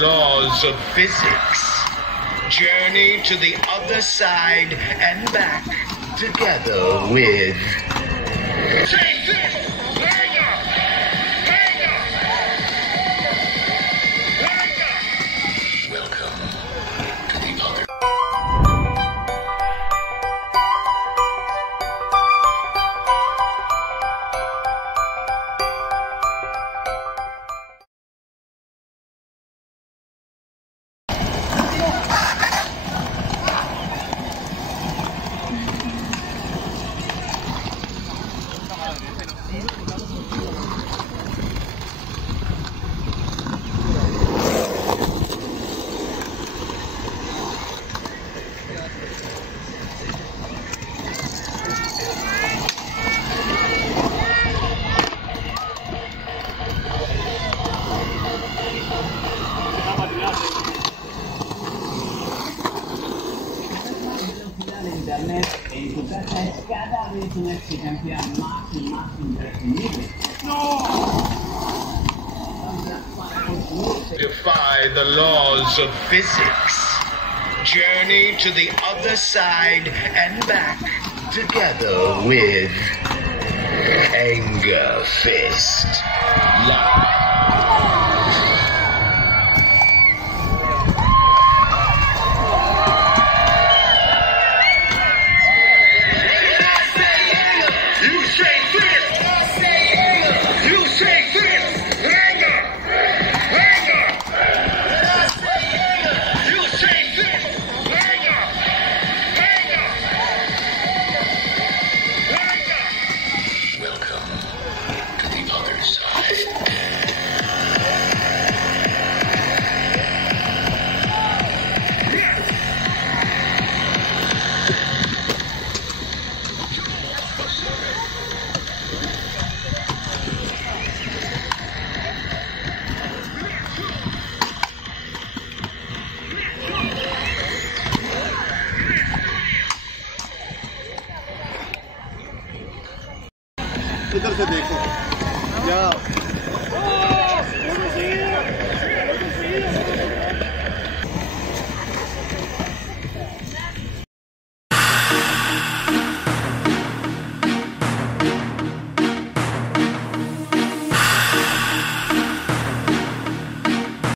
Laws of physics. Journey to the other side and back together with... Take this! Welcome to the other... E in tutta questa scada riescono a essere campioni massimo imprescindibili. Defy the laws of physics. Journey to the other side and back together with Anger Fist Live. इधर से देखो जाओ।